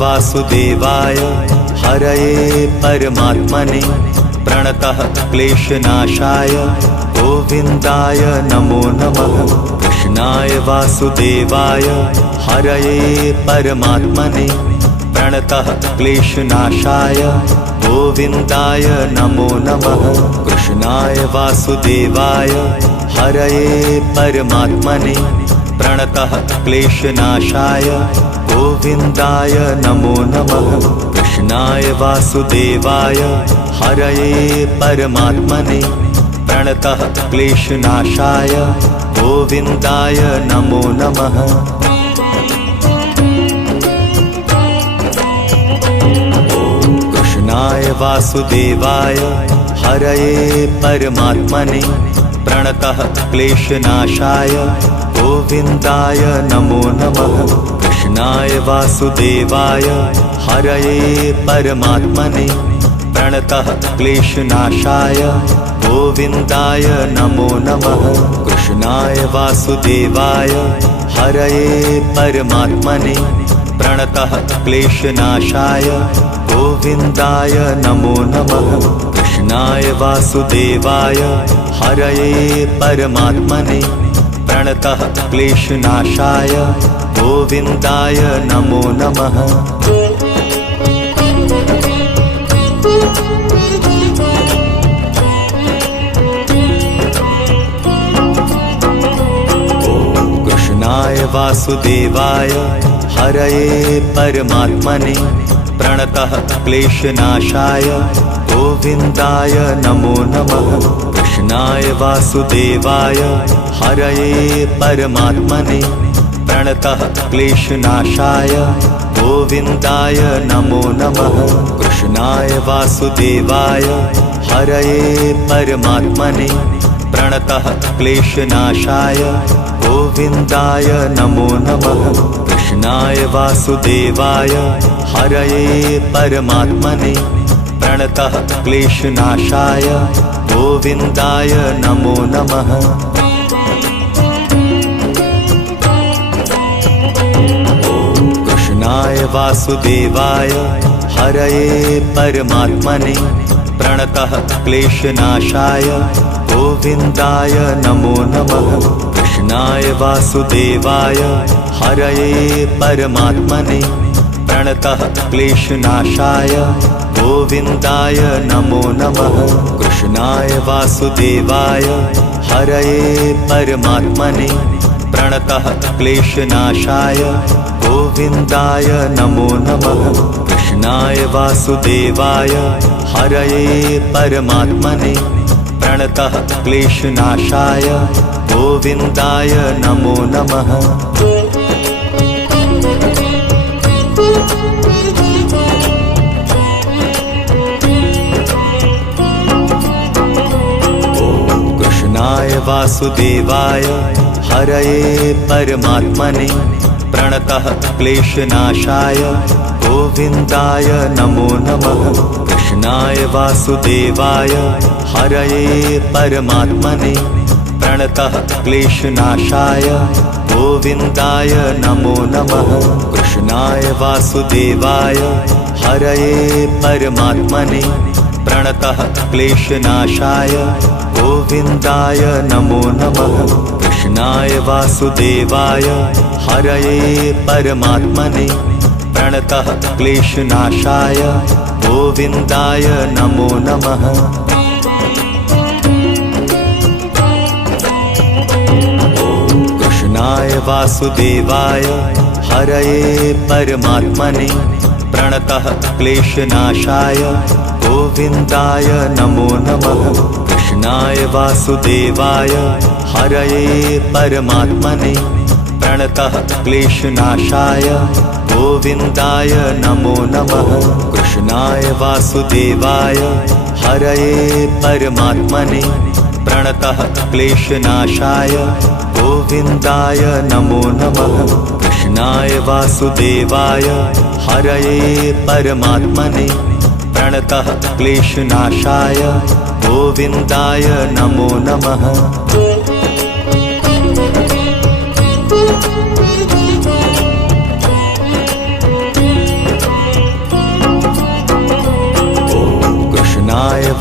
वासुदेवाय हरये परमात्मने प्रणतः क्लेशनाशाय गोविन्दाय नमो नमः। कृष्णाय वासुदेवाय हरये परमात्मने प्रणतः क्लेशनाशाय गोविन्दाय नमो नमः। कृष्णाय वासुदेवाय हरये परमात्मने प्रणतः क्लेशनाशाय गोविन्दाय नमो नमः। कृष्णाय वासुदेवाय हरये परमात्मने प्रणतः क्लेशनाशाय गोविन्दाय नमो नमः। कृष्णाय वासुदेवाय हरये परमात्मने प्रणतः क्लेशनाशाय गोविन्दाय नमो नमः। कृष्णाय वासुदेवाय हरये परमात्मने प्रणतः क्लेशनाशाय गोविन्दाय नमो नमः। कृष्णाय वासुदेवाय हरये परमात्मने प्रणतः क्लेशनाशाय गोविन्दाय नमो नमः। कृष्णाय वासुदेवाय हरये परमात्मने प्रणतः क्लेशनाशाय गोविन्दाय नमो नमः। कृष्णाय वासुदेवाय हरये परमात्मने प्रणतः क्लेशनाशाय गोविन्दाय नमो नमः। कृष्णाय वासुदेवाय हरये परमात्मने प्रणतः क्लेशनाशाय गोविन्दाय नमो नमः। कृष्णाय वासुदेवाय हरये परमात्मने प्रणतः क्लेशनाशाय गोविन्दाय नमो नमः। कृष्णाय वासुदेवाय हरये परमात्मने प्रणतः क्लेशनाशाय गोविन्दाय नमो नमः। कृष्णाय वासुदेवाय हरये परमात्मने प्रणतः क्लेशनाशाय गोविन्दाय नमो नमः। कृष्णाय वासुदेवाय हरये परमात्मने प्रणतः क्लेशनाशाय गोविन्दाय नमो नमः। कृष्णाय वासुदेवाय हरये परमात्मने प्रणतः क्लेशनाशाय गोविन्दाय नमो नमः। कृष्णाय वासुदेवाय हरये परमात्मने प्रणतः क्लेशनाशाय गोविन्दाय नमो नमः। कृष्णाय वासुदेवाय हरये परमात्मने प्रणतः क्लेशनाशाय गोविन्दाय नमो नमः। कृष्णाय वासुदेवाय हरये परमात्मने प्रणतः क्लेशनाशाय गोविन्दाय नमो नमः। कृष्णाय वासुदेवाय हरये परमात्मने प्रणतः क्लेशनाशाय गोविन्दाय नमो नमः। कृष्णाय वासुदेवाय हरये परमात्मने प्रणतः क्लेशनाशाय गोविन्दाय नमो नमः। कृष्णाय वासुदेवाय हरये परमात्मने प्रणतः क्लेशनाशाय गोविन्दाय नमो नमः। कृष्णाय वासुदेवाय हरये परमात्मने प्रणतः क्लेशनाशाय गोविन्दाय नमो नमः। कृष्णाय वासुदेवाय हरये परमात्मने प्रणतः क्लेशनाशाय गोविन्दाय नमो नमः। कृष्णाय वासुदेवाय हरये परमात्मने प्रणतः क्लेशनाशाय गोविन्दाय नमो नमः।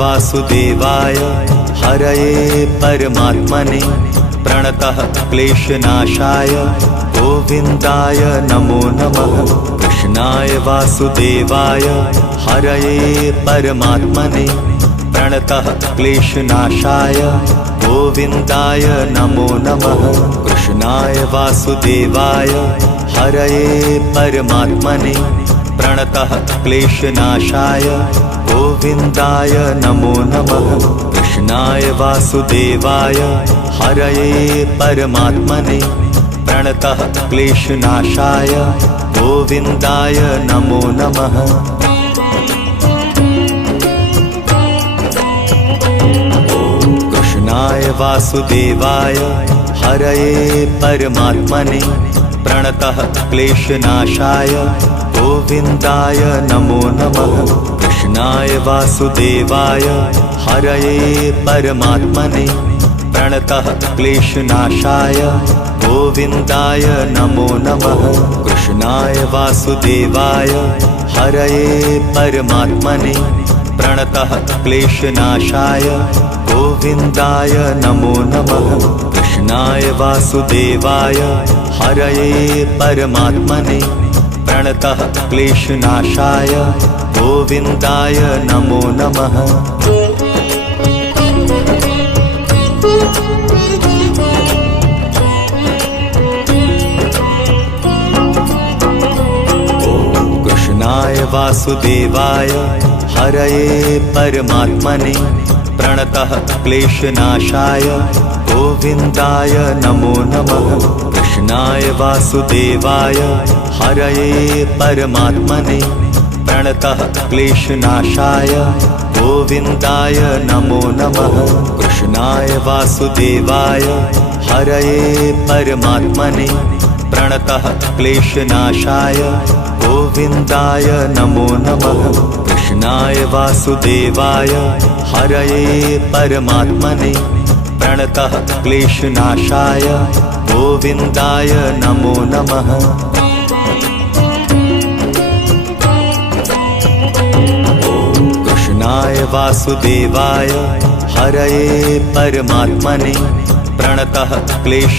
वासुदेवाय हरये परमात्मने प्रणतः क्लेशनाशाय गोविन्दाय नमो नमः। कृष्णाय वासुदेवाय हरये परमात्मने प्रणतः क्लेशनाशाय गोविन्दाय नमो नमः। कृष्णाय वासुदेवाय हरये परमात्मने प्रणतः क्लेशनाशाय गोविन्दाय नमो नमः। कृष्णाय वासुदेवाय हरये परमात्मने प्रणतः क्लेशनाशाय गोविन्दाय नमो नमः। कृष्णाय वासुदेवाय हरये परमात्मने प्रणतः क्लेशनाशाय गोविन्दाय नमो नमः। कृष्णाय वासुदेवाय हरये परमात्मने प्रणतः क्लेशनाशाय गोविन्दाय नमो नमः। कृष्णाय वासुदेवाय हरये परमात्मने प्रणतः क्लेशनाशाय गोविन्दाय नमो नमः। कृष्णाय वासुदेवाय हरये परमात्मने प्रणतः क्लेशनाशाय गोविन्दाय नमो नमः। कृष्णाय वासुदेवाय हरये परमात्मने प्रणतः क्लेशनाशाय गोविन्दाय नमो नमः। कृष्णाय वासुदेवाय हरये परमात्मने प्रणतः क्लेशनाशाय गोविन्दाय नमो नमः। कृष्णाय वासुदेवाय हरये परमात्मने प्रणतः क्लेशनाशाय गोविन्दाय नमो नमः। कृष्णाय वासुदेवाय हरये परमात्मने प्रणतः क्लेशनाशाय गोविन्दाय नमो नमः। कृष्णाय वासुदेवाय हरये परमात्मने प्रणतः क्लेशनाशाय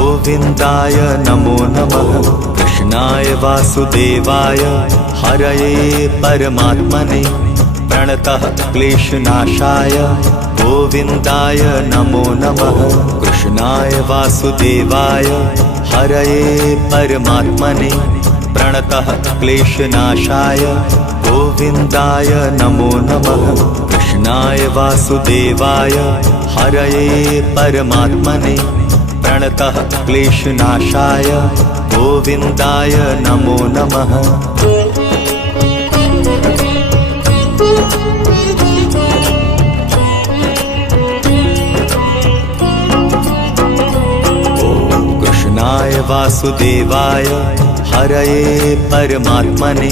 गोविन्दाय नमो नमः। कृष्णाय वासुदेवाय हरये परमात्मने प्रणतः क्लेशनाशाय गोविन्दाय नमो नमः। कृष्णाय वासुदेवाय हरये परमात्मने प्रणतः क्लेशनाशाय गोविन्दाय नमो नमः। कृष्णाय वासुदेवाय हरये परमात्मने प्रणतः क्लेशनाशाय गोविन्दाय नमो नमः। कृष्णाय वासुदेवाय हरये परमात्मने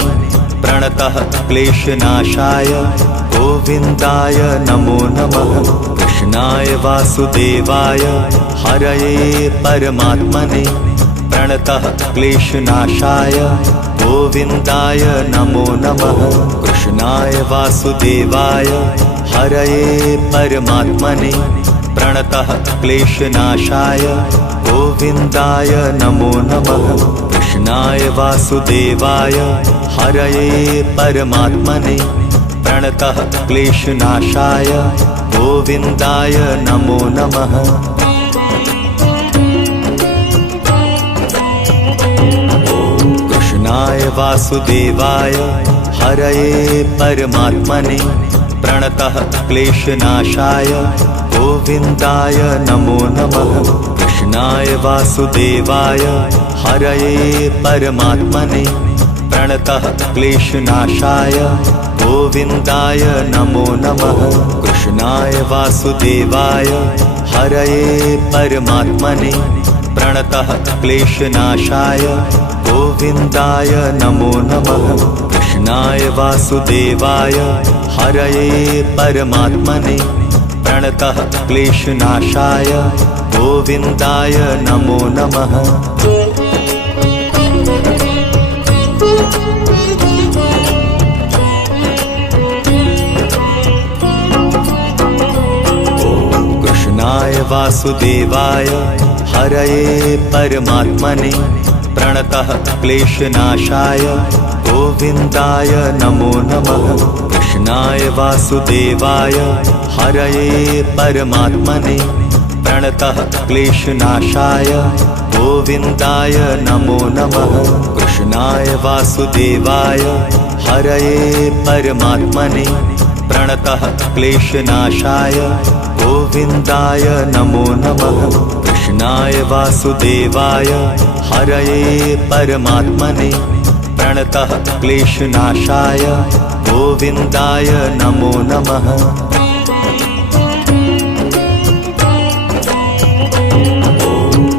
प्रणतः क्लेशनाशाय गोविन्दाय नमो नमः। कृष्णाय वासुदेवाय हरये परमात्मने प्रणतः क्लेशनाशाय गोविन्दाय नमो नमः। कृष्णाय वासुदेवाय हरये परमात्मने प्रणतः क्लेशनाशाय गोविन्दाय नमो नमः। कृष्णाय वासुदेवाय हरये परमात्मने प्रणतः क्लेशनाशाय गोविन्दाय नमो नमः। कृष्णाय वासुदेवाय हरये परमात्मने प्रणतः क्लेशनाशाय गोविन्दाय नमो नमः। कृष्णाय वासुदेवाय हरये परमात्मने प्रणतः क्लेशनाशाय गोविन्दाय नमो नमः। कृष्णाय वासुदेवाय हरये परमात्मने प्रणतः क्लेशनाशाय गोविन्दाय नमो नमः। कृष्णाय वासुदेवाय हरये परमात्मने प्रणतः क्लेशनाशाय गोविन्दाय नमो नमः। वासुदेवाय हरये परमात्मने प्रणतः क्लेशनाशाय गोविन्दाय नमो नमः। कृष्णाय वासुदेवाय हरये परमात्मने प्रणतः क्लेशनाशाय गोविन्दाय नमो नमः। कृष्णाय वासुदेवाय हरये परमात्मने प्रणतः क्लेशनाशाय गोविन्दाय नमो नमः। कृष्णाय वासुदेवाय हरये परमात्मने प्रणतः क्लेशनाशाय गोविन्दाय नमो नमः।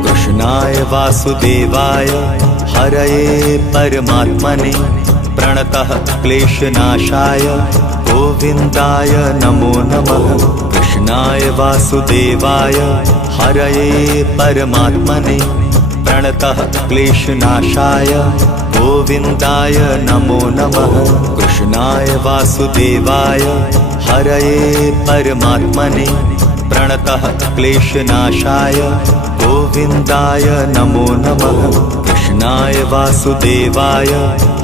कृष्णाय वासुदेवाय हरये परमात्मने प्रणतः क्लेशनाशाय गोविन्दाय नमो नमः। कृष्णाय वासुदेवाय हरये परमात्मने प्रणतः क्लेशनाशाय गोविन्दाय नमो नमः। कृष्णाय वासुदेवाय हरये परमात्मने प्रणतः क्लेशनाशाय गोविन्दाय नमो नमः। कृष्णाय वासुदेवाय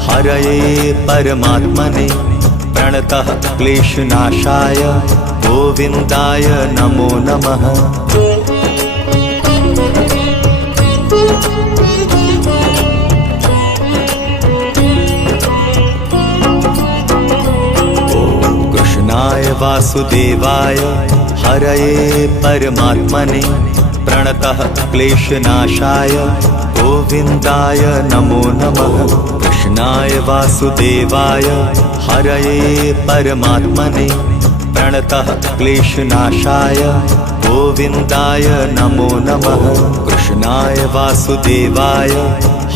हरये परमात्मने प्रणतः क्लेशनाशाय गोविन्दाय नमो नमः। कृष्णाय वासुदेवाय हरये परमात्मने प्रणतः क्लेशनाशाय गोविन्दाय नमो नमः। कृष्णाय वासुदेवाय हरये परमात्मने प्रणतः क्लेशनाशाय गोविन्दाय नमो नमः। कृष्णाय वासुदेवाय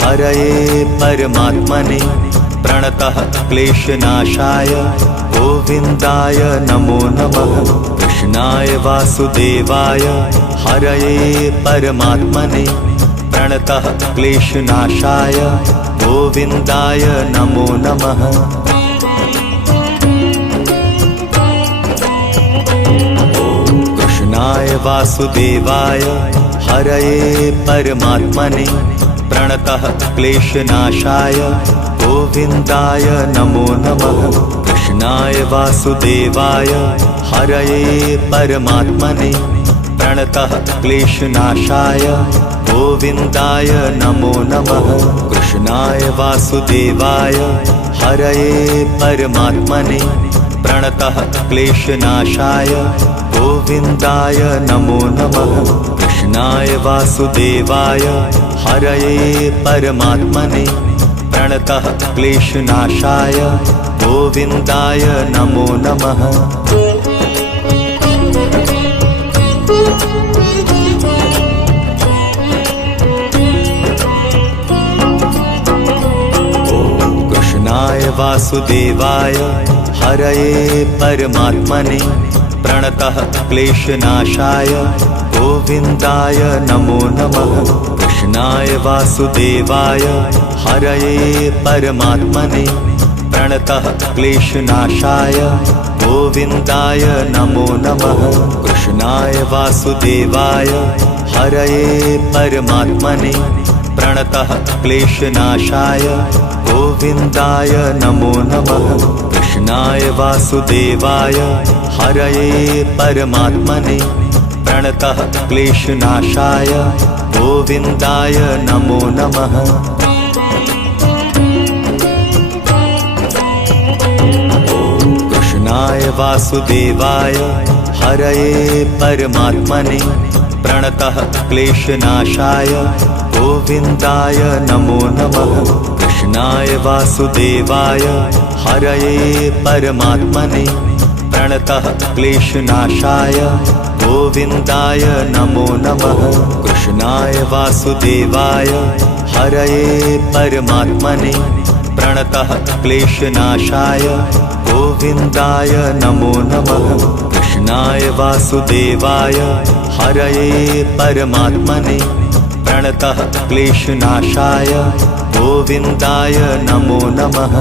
हरये परमात्मने प्रणतः क्लेशनाशाय गोविन्दाय नमो नमः। कृष्णाय वासुदेवाय हरये परमात्मने प्रणतः क्लेशनाशाय गोविन्दाय नमो नमः। कृष्णाय वासुदेवाय हरये परमात्मने प्रणतः क्लेशनाशाय गोविन्दाय नमो नमः। कृष्णाय वासुदेवाय हरये परमात्मने प्रणतः क्लेशनाशाय गोविन्दाय नमो नमः। कृष्णाय वासुदेवाय हरये परमात्मने प्रणतः क्लेशनाशाय गोविन्दाय नमो नमः। कृष्णाय वासुदेवाय हरये परमात्मने प्रणतः क्लेशनाशाय गोविन्दाय नमो नमः। कृष्णाय वासुदेवाय हरये परमात्मने प्रणतः क्लेशनाशाय गोविन्दाय नमो नमः। कृष्णाय वासुदेवाय हरये परमात्मने प्रणतः क्लेशनाशाय गोविन्दाय नमो नमः। कृष्णाय वासुदेवाय हरये परमात्मने प्रणतः क्लेशनाशाय गोविन्दाय नमो नमः। कृष्णाय वासुदेवाय हरये परमात्मने प्रणतः क्लेशनाशाय गोविन्दाय नमो नमः। कृष्णाय वासुदेवाय हरये परमात्मने प्रणतः क्लेशनाशाय गोविन्दाय नमो नमः। कृष्णाय वासुदेवाय हरये परमात्मने प्रणतः क्लेशनाशाय गोविन्दाय नमो नमः। कृष्णाय वासुदेवाय हरये परमात्मने प्रणतः क्लेशनाशाय गोविन्दाय नमो नमः। कृष्णाय वासुदेवाय हरये परमात्मने प्रणतः क्लेशनाशाय गोविन्दाय नमो नमः।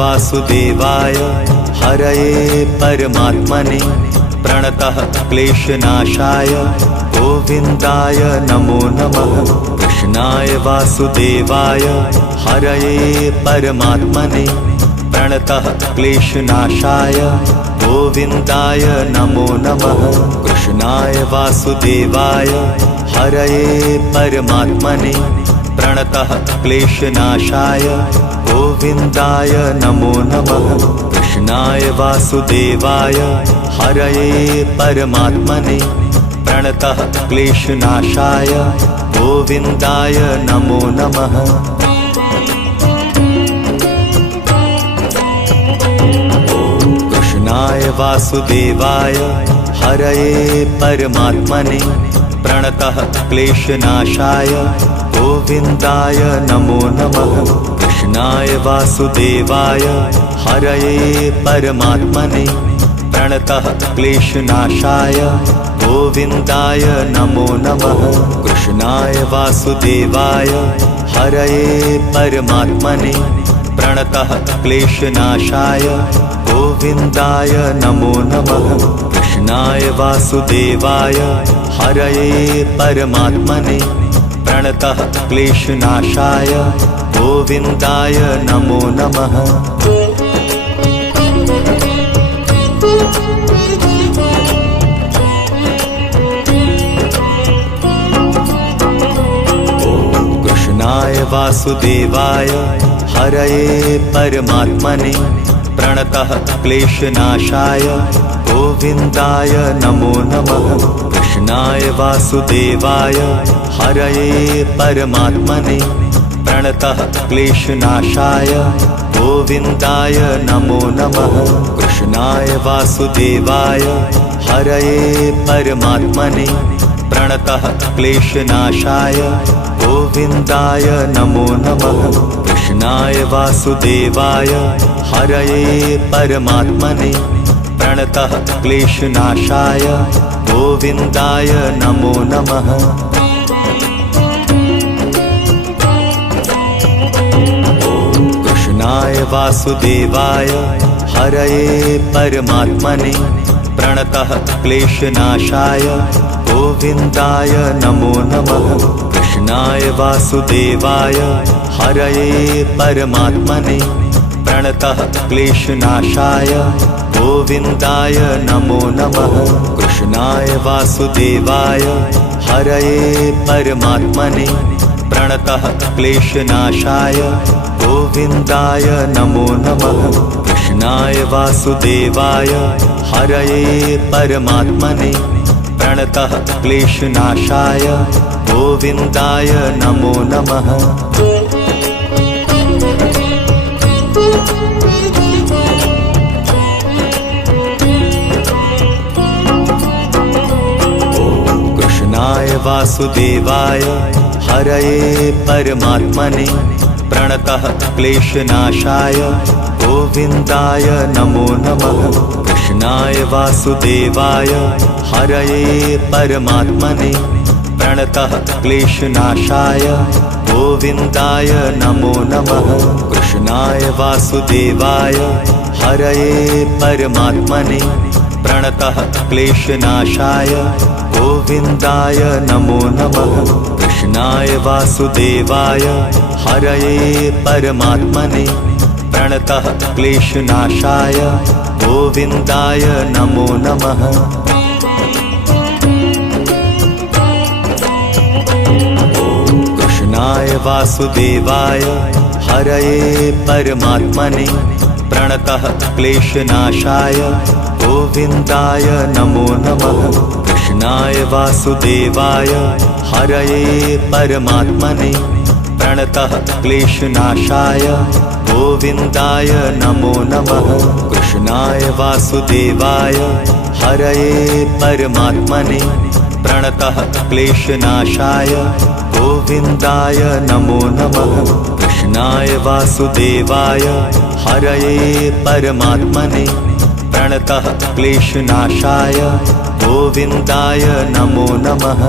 वासुदेवाय हरये परमात्मने प्रणतः क्लेशनाशाय गोविन्दाय नमो नमः। कृष्णाय वासुदेवाय हरये परमात्मने प्रणतः क्लेशनाशाय गोविन्दाय नमो नमः। कृष्णाय वासुदेवाय हरये परमात्मने प्रणतः क्लेशनाशाय गोविन्दाय नमो नमः। कृष्णाय वासुदेवाय हरये परमात्मने प्रणतः क्लेशनाशाय गोविन्दाय नमो नमः। कृष्णाय वासुदेवाय हरये परमात्मने प्रणतः क्लेशनाशाय गोविन्दाय नमो नमः। कृष्णाय वासुदेवाय हरये परमात्मने प्रणतः क्लेशनाशाय गोविन्दाय नमो नमः। कृष्णाय वासुदेवाय हरये परमात्मने प्रणतः क्लेशनाशाय गोविन्दाय नमो नमः। कृष्णाय वासुदेवाय हरये परमात्मने प्रणतः क्लेशनाशाय गोविन्दाय नमो नमः। कृष्णाय वासुदेवाय हरये परमात्मने प्रणतः क्लेशनाशाय गोविन्दाय नमो नमः। कृष्णाय वासुदेवाय हरये परमात्मने प्रणतः क्लेशनाशाय गोविन्दाय नमो नमः। कृष्णाय वासुदेवाय हरये परमात्मने प्रणतः क्लेशनाशाय गोविन्दाय नमो नमः। कृष्णाय वासुदेवाय हरये परमात्मने प्रणतः क्लेशनाशाय गोविन्दाय नमो नमः। कृष्णाय वासुदेवाय हरये परमात्मने प्रणतः क्लेशनाशाय गोविन्दाय नमो नमः। कृष्णाय वासुदेवाय हरये परमात्मने प्रणतः क्लेशनाशाय गोविन्दाय नमो नमः। कृष्णाय वासुदेवाय हरये परमात्मने प्रणतः क्लेशनाशाय गोविन्दाय नमो नमः। कृष्णाय वासुदेवाय हरये परमात्मने प्रणतः क्लेशनाशाय गोविन्दाय नमो नमः। कृष्णाय वासुदेवाय हरये परमात्मने प्रणतः क्लेशनाशाय गोविन्दाय नमो नमः। कृष्णाय वासुदेवाय हरये परमात्मने प्रणतः क्लेशनाशाय गोविन्दाय नमो नमः। कृष्णाय वासुदेवाय हरये परमात्मने प्रणतः क्लेशनाशाय गोविन्दाय नमो नमः। कृष्णाय वासुदेवाय हरये परमात्मने प्रणतः क्लेशनाशाय गोविन्दाय नमो नमः। कृष्णाय वासुदेवाय हरये परमात्मने प्रणतः क्लेशनाशाय गोविन्दाय नमो नमः। कृष्णाय वासुदेवाय हरये परमात्मने प्रणतः क्लेशनाशाय गोविन्दाय नमो नमः। कृष्णाय वासुदेवाय हरये परमात्मने प्रणतः क्लेशनाशाय गोविन्दाय नमो नमः। कृष्णाय वासुदेवाय हरये परमात्मने प्रणतः क्लेशनाशाय गोविन्दाय नमो नमः।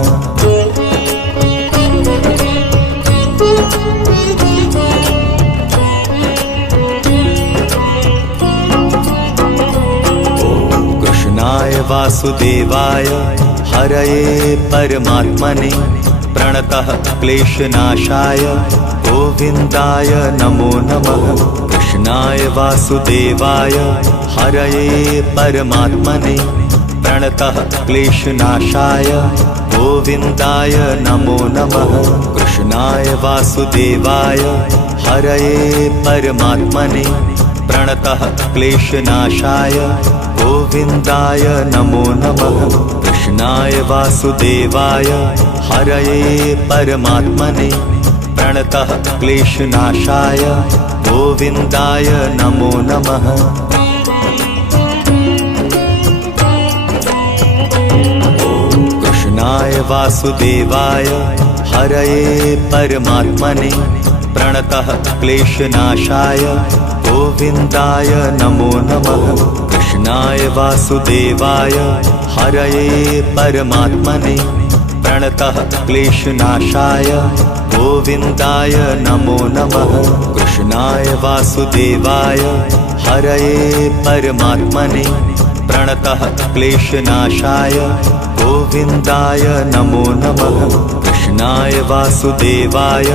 वासुदेवाय हरये परमात्मने प्रणतः क्लेशनाशाय गोविन्दाय नमो नमः। कृष्णाय वासुदेवाय हरये परमात्मने प्रणतः क्लेशनाशाय गोविन्दाय नमो नमः। कृष्णाय वासुदेवाय हरये परमात्मने प्रणतः क्लेशनाशाय गोविन्दाय नमो नमः। कृष्णाय वासुदेवाय हरये परमात्मने प्रणतः क्लेशनाशाय गोविन्दाय नमो नमः। कृष्णाय वासुदेवाय हरये परमात्मने प्रणतः क्लेशनाशाय गोविन्दाय नमो नमः। कृष्णाय वासुदेवाय हरये परमात्मने प्रणतः क्लेशनाशाय गोविन्दाय नमो नमः। कृष्णाय वासुदेवाय हरये परमात्मने प्रणतः क्लेशनाशाय गोविन्दाय नमो नमः। कृष्णाय वासुदेवाय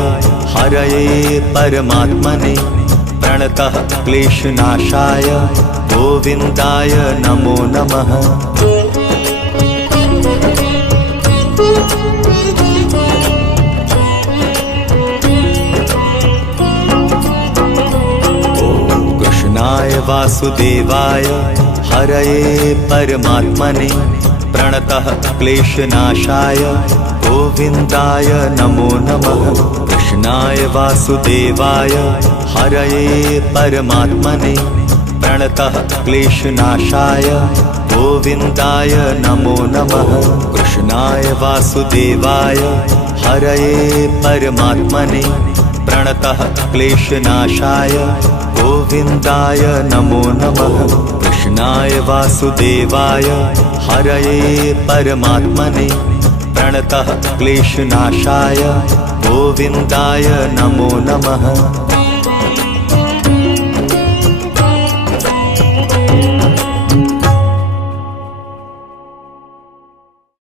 हरये परमात्मने प्रणतः क्लेशनाशाय गोविन्दाय नमो नमः। कृष्णाय वासुदेवाय हरये परमात्मने प्रणतः क्लेशनाशाय गोविन्दाय नमो नमः। कृष्णाय वासुदेवाय हरये परमात्मने प्रणतः क्लेशनाशाय गोविन्दाय नमो नमः। कृष्णाय वासुदेवाय हरये परमात्मने प्रणतः क्लेशनाशाय गोविन्दाय नमो नमः। कृष्णाय वासुदेवाय हरये परमात्मने प्रणतः क्लेशनाशाय गोविन्दाय नमो नमः।